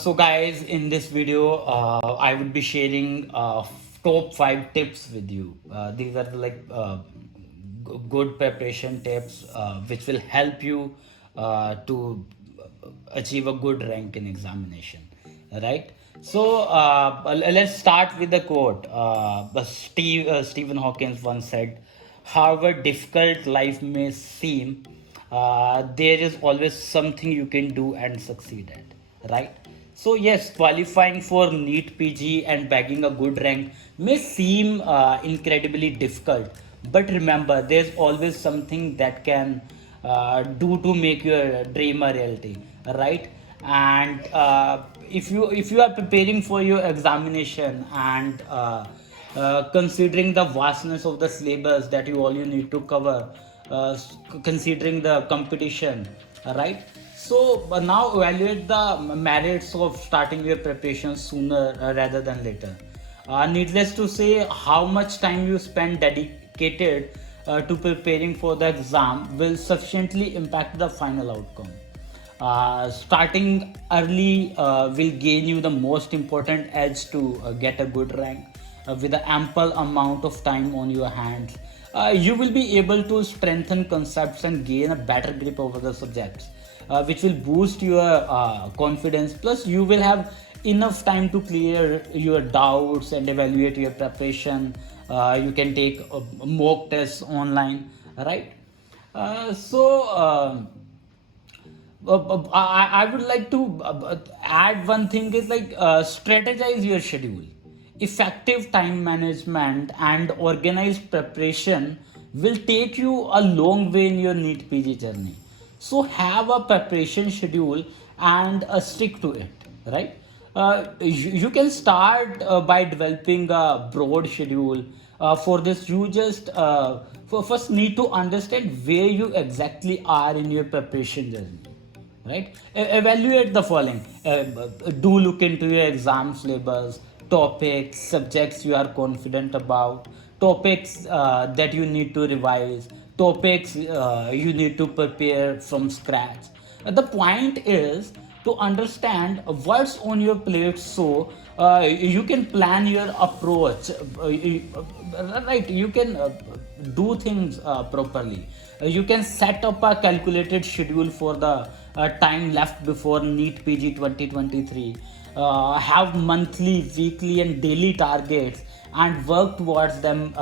So guys, in this video, I would be sharing top 5 tips with you. These are good preparation tips which will help you to achieve a good rank in examination, right? So let's start with the quote. Stephen Hawking once said, however difficult life may seem, there is always something you can do and succeed at, right? So yes, qualifying for NEET PG and bagging a good rank may seem incredibly difficult, but remember, there's always something that can do to make your dream a reality, right? And if you are preparing for your examination and considering the vastness of the syllabus that you need to cover, considering the competition, right? So now evaluate the merits of starting your preparation sooner rather than later. Needless to say, how much time you spend dedicated to preparing for the exam will sufficiently impact the final outcome. Starting early will gain you the most important edge to get a good rank. With an ample amount of time on your hands, you will be able to strengthen concepts and gain a better grip over the subjects, which will boost your confidence. Plus, you will have enough time to clear your doubts and evaluate your preparation. You can take mock tests online, right? So. I would like to add one thing is strategize your schedule. Effective time management and organized preparation will take you a long way in your NEET PG journey. So have a preparation schedule and stick to it, right? You can start by developing a broad schedule. For this, you just first need to understand where you exactly are in your preparation journey, right? Evaluate the following. Do look into your exam syllabus, topics, subjects you are confident about, topics that you need to revise, topics you need to prepare from scratch. The point is to understand what's on your plate so you can plan your approach, right? You can do things properly. You can set up a calculated schedule for the time left before NEET PG 2023. Have monthly, weekly, and daily targets and work towards them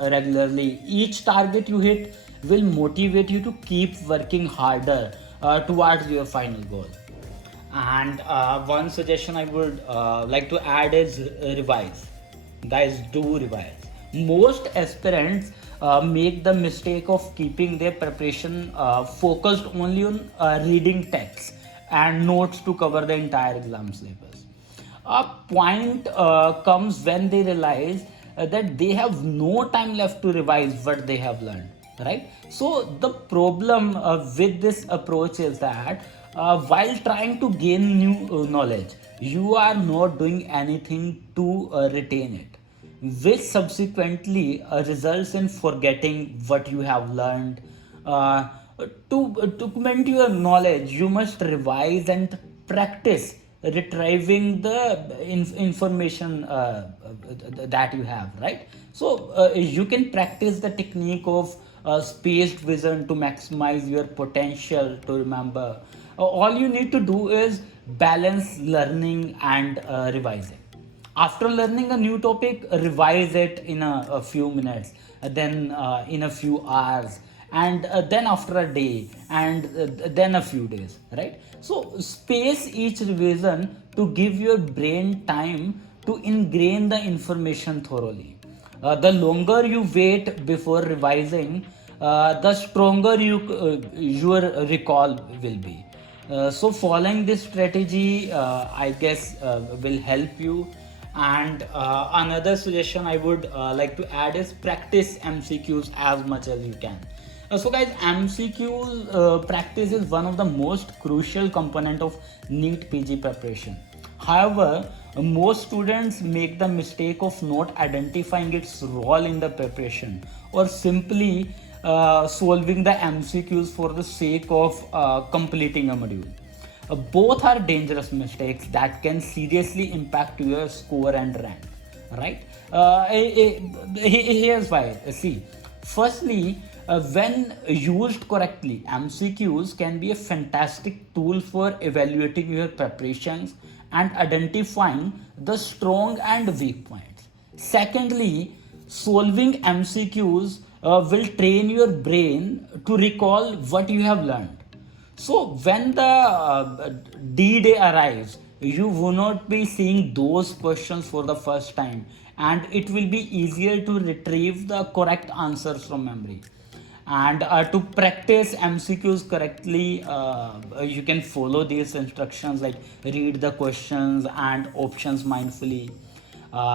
regularly. Each target you hit will motivate you to keep working harder towards your final goal. And one suggestion I would like to add is revise. Guys, do revise. Most aspirants make the mistake of keeping their preparation focused only on reading texts and notes to cover the entire exam syllabus. A point comes when they realize that they have no time left to revise what they have learned, right? So the problem with this approach is that while trying to gain new knowledge, you are not doing anything to retain it, which subsequently results in forgetting what you have learned. uh, to document your knowledge, you must revise and practice retrieving the information that you have, right? So you can practice the technique of spaced vision to maximize your potential to remember. All you need to do is balance learning and revising. After learning a new topic, revise it in a few minutes, then in a few hours, and then after a day, and then a few days, right? So space each revision to give your brain time to ingrain the information thoroughly. The longer you wait before revising, the stronger your recall will be. So following this strategy, I guess, will help you. And another suggestion I would like to add is practice MCQs as much as you can. So guys, MCQs practice is one of the most crucial component of NEET PG preparation. However, most students make the mistake of not identifying its role in the preparation, or simply solving the MCQs for the sake of completing a module. Both are dangerous mistakes that can seriously impact your score and rank, right? Here's why. See, firstly, when used correctly, MCQs can be a fantastic tool for evaluating your preparations and identifying the strong and weak points. Secondly, solving MCQs will train your brain to recall what you have learned. So when the D-Day arrives, you will not be seeing those questions for the first time, and it will be easier to retrieve the correct answers from memory. And to practice MCQs correctly, you can follow these instructions like read the questions and options mindfully.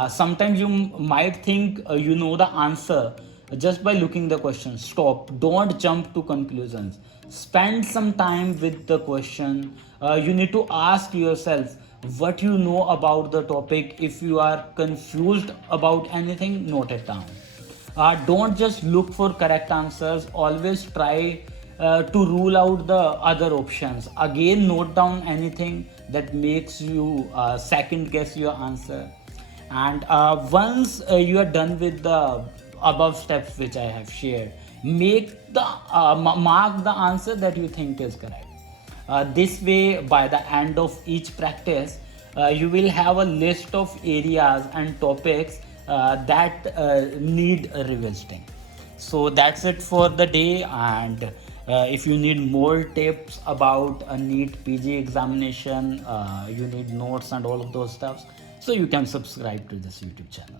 Sometimes you might think you know the answer just by looking the question. Stop, don't jump to conclusions. Spend some time with the question. You need to ask yourself what you know about the topic. If you are confused about anything, note it down. Don't just look for correct answers, always try to rule out the other options. Again, note down anything that makes you second guess your answer. And once you are done with the above steps which I have shared, make the mark the answer that you think is correct. This way, by the end of each practice, you will have a list of areas and topics that need revisiting. So that's it for the day. And if you need more tips about a NEET PG examination, you need notes and all of those stuffs. So you can subscribe to this YouTube channel.